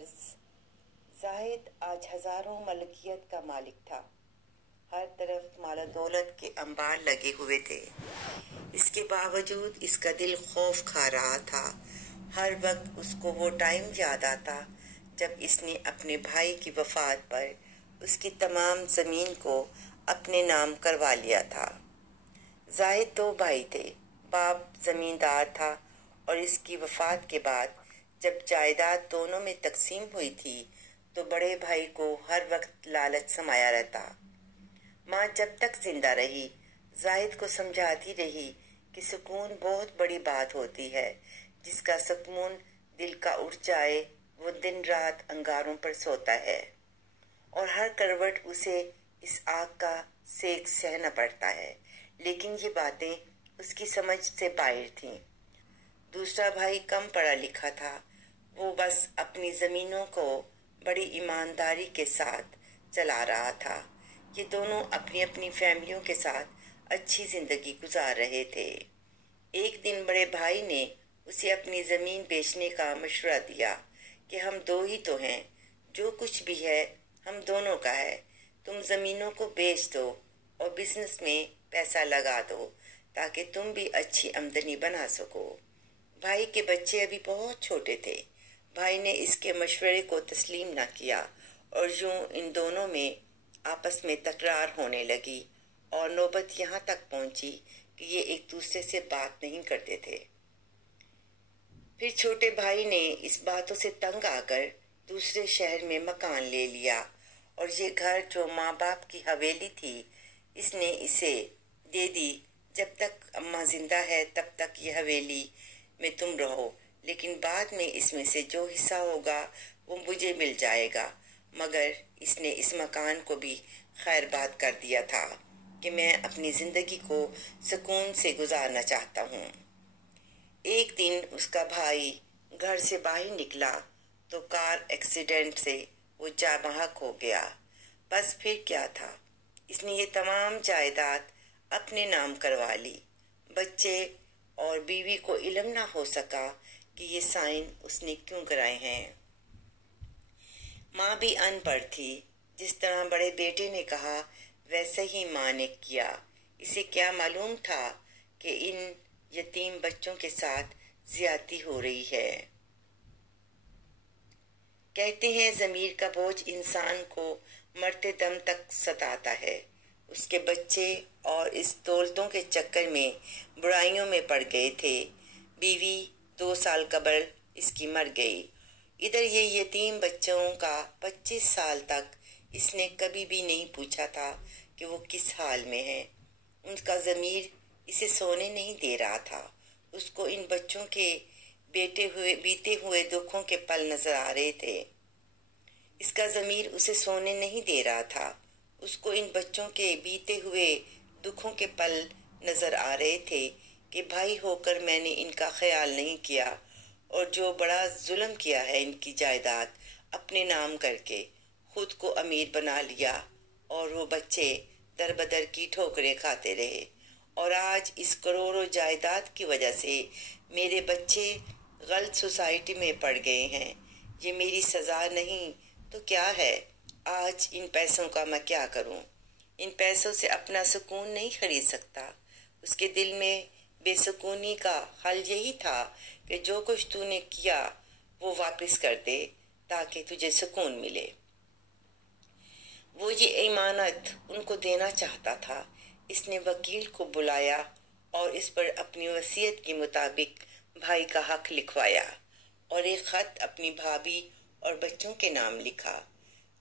عرض زاہد آج ہزاروں ملکیت کا مالک تھا۔ ہر طرف مال و دولت کے انبار لگے ہوئے تھے۔ اس کے باوجود اس کا دل خوف کھا رہا تھا۔ ہر وقت اس کو وہ ٹائم یاد آتا جب اس نے اپنے بھائی کی وفات پر اس کی تمام زمین کو اپنے نام کروا لیا تھا۔ زاہد 2 بھائی تھے۔ باپ زمیندار تھا اور اس کی وفات کے بعد جب جائیداد دونوں میں تقسیم ہوئی تھی تو بڑے بھائی کو ہر وقت لالچ سمایا رہتا۔ ماں جب تک زندہ رہی زاہد کو سمجھاتی رہی کہ سکون بہت بڑی بات ہوتی ہے۔ جس کا سکون دل کا اٹھ جائے وہ دن رات انگاروں پر سوتا ہے اور ہر کروٹ اسے اس آگ کا سیک سہنا پڑتا ہے، لیکن یہ باتیں اس کی سمجھ سے باہر تھیں۔ دوسرا بھائی کم پڑھا لکھا تھا۔ وہ بس اپنی زمینوں کو بڑی ایمانداری کے ساتھ چلا رہا تھا۔ یہ دونوں اپنی اپنی فیملیوں کے ساتھ اچھی زندگی گزار رہے تھے۔ ایک دن بڑے بھائی نے اسے اپنی زمین بیچنے کا مشورہ دیا کہ ہم 2 ہی تو ہیں، جو کچھ بھی ہے ہم دونوں کا ہے، تم زمینوں کو بیچ دو اور بزنس میں پیسہ لگا دو تاکہ تم بھی اچھی آمدنی بنا سکو۔ بھائی کے بچے ابھی بہت چھوٹے تھے۔ بھائی نے اس کے مشورے کو تسلیم نہ کیا اور یوں ان دونوں میں آپس میں تکرار ہونے لگی اور نوبت یہاں تک پہنچی کہ یہ ایک دوسرے سے بات نہیں کرتے تھے۔ پھر چھوٹے بھائی نے اس باتوں سے تنگ آ کر دوسرے شہر میں مکان لے لیا اور یہ گھر جو ماں باپ کی حویلی تھی اس نے اسے دے دی۔ جب تک اماں زندہ ہے تب تک یہ حویلی میں تم رہو، لیکن بعد میں اس میں سے جو حصہ ہوگا وہ مجھے مل جائے گا۔ مگر اس نے اس مکان کو بھی خیر بات کر دیا تھا کہ میں اپنی زندگی کو سکون سے گزارنا چاہتا ہوں۔ ایک دن اس کا بھائی گھر سے باہر نکلا تو کار ایکسیڈنٹ سے وہ جاں بحق ہو گیا۔ بس پھر کیا تھا، اس نے یہ تمام جائیداد اپنے نام کروا لی۔ بچے اور بیوی کو علم نہ ہو سکا کہ یہ سائن اس نے کیوں کرائے ہیں۔ ماں بھی ان پڑھ تھی۔ جس طرح بڑے بیٹے نے کہا ویسے ہی ماں نے کیا۔ اسے کیا معلوم تھا کہ ان یتیم بچوں کے ساتھ زیادتی ہو رہی ہے۔ کہتے ہیں ضمیر کا بوجھ انسان کو مرتے دم تک ستاتا ہے۔ اس کے بچے اور اس دولتوں کے چکر میں برائیوں میں پڑ گئے تھے۔ بیوی 2 سال قبل اس کی مر گئی۔ ادھر یہ یتیم بچوں کا 25 سال تک اس نے کبھی بھی نہیں پوچھا تھا کہ وہ کس حال میں ہیں۔ ان کا ضمیر اسے سونے نہیں دے رہا تھا۔ اس کو ان بچوں کے بیتے ہوئے دکھوں کے پل نظر آ رہے تھے۔ اس کا ضمیر اسے سونے نہیں دے رہا تھا۔ اس کو ان بچوں کے بیتے ہوئے دکھوں کے پل نظر آ رہے تھے کہ بھائی ہو کر میں نے ان کا خیال نہیں کیا اور جو بڑا ظلم کیا ہے ان کی جائیداد اپنے نام کر کے خود کو امیر بنا لیا اور وہ بچے در بدر کی ٹھوکریں کھاتے رہے، اور آج اس کروڑوں جائیداد کی وجہ سے میرے بچے غلط سوسائٹی میں پڑ گئے ہیں۔ یہ میری سزا نہیں تو کیا ہے؟ آج ان پیسوں کا میں کیا کروں؟ ان پیسوں سے اپنا سکون نہیں خرید سکتا۔ اس کے دل میں بے سکونی کا حل یہی تھا کہ جو کچھ تو نے کیا وہ واپس کر دے تاکہ تجھے سکون ملے۔ وہ یہ امانت ان کو دینا چاہتا تھا۔ اس نے وکیل کو بلایا اور اس پر اپنی وصیت کے مطابق بھائی کا حق لکھوایا اور ایک خط اپنی بھابھی اور بچوں کے نام لکھا۔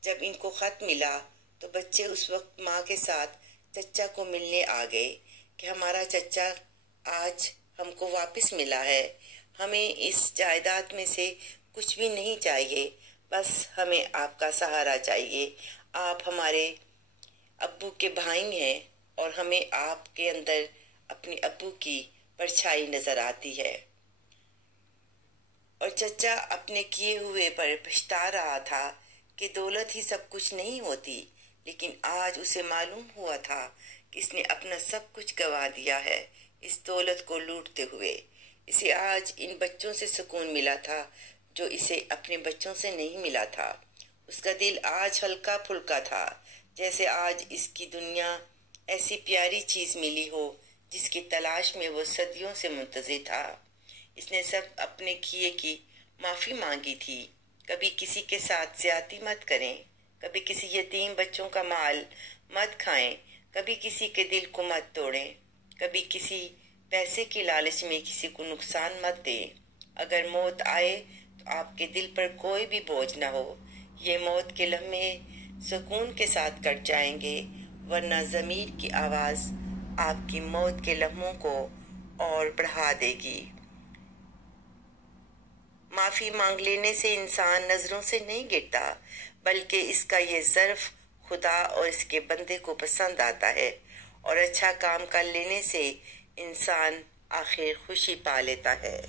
جب ان کو خط ملا تو بچے اس وقت ماں کے ساتھ چچا کو ملنے آ گئے کہ ہمارا چچا آج ہم کو واپس ملا ہے، ہمیں اس جائیداد میں سے کچھ بھی نہیں چاہیے، بس ہمیں آپ کا سہارا چاہیے۔ آپ ہمارے ابو کے بھائی ہیں اور ہمیں آپ کے اندر اپنے ابو کی پرچھائی نظر آتی ہے۔ اور چچا اپنے کیے ہوئے پر پچھتا رہا تھا کہ دولت ہی سب کچھ نہیں ہوتی، لیکن آج اسے معلوم ہوا تھا کہ اس نے اپنا سب کچھ گنوا دیا ہے اس دولت کو لوٹتے ہوئے۔ اسے آج ان بچوں سے سکون ملا تھا جو اسے اپنے بچوں سے نہیں ملا تھا۔ اس کا دل آج ہلکا پھلکا تھا، جیسے آج اس کی دنیا ایسی پیاری چیز ملی ہو جس کی تلاش میں وہ صدیوں سے منتظر تھا۔ اس نے سب اپنے کیے کی معافی مانگی تھی۔ کبھی کسی کے ساتھ زیادتی مت کریں، کبھی کسی یتیم بچوں کا مال مت کھائیں، کبھی کسی کے دل کو مت توڑیں، کبھی کسی پیسے کی لالچ میں کسی کو نقصان مت دیں۔ اگر موت آئے تو آپ کے دل پر کوئی بھی بوجھ نہ ہو۔ یہ موت کے لمحے سکون کے ساتھ کٹ جائیں گے، ورنہ ضمیر کی آواز آپ کی موت کے لمحوں کو اور بڑھا دے گی۔ معافی مانگ لینے سے انسان نظروں سے نہیں گرتا، بلکہ اس کا یہ ظرف خدا اور اس کے بندے کو پسند آتا ہے، اور اچھا کام کر لینے سے انسان آخر خوشی پا لیتا ہے۔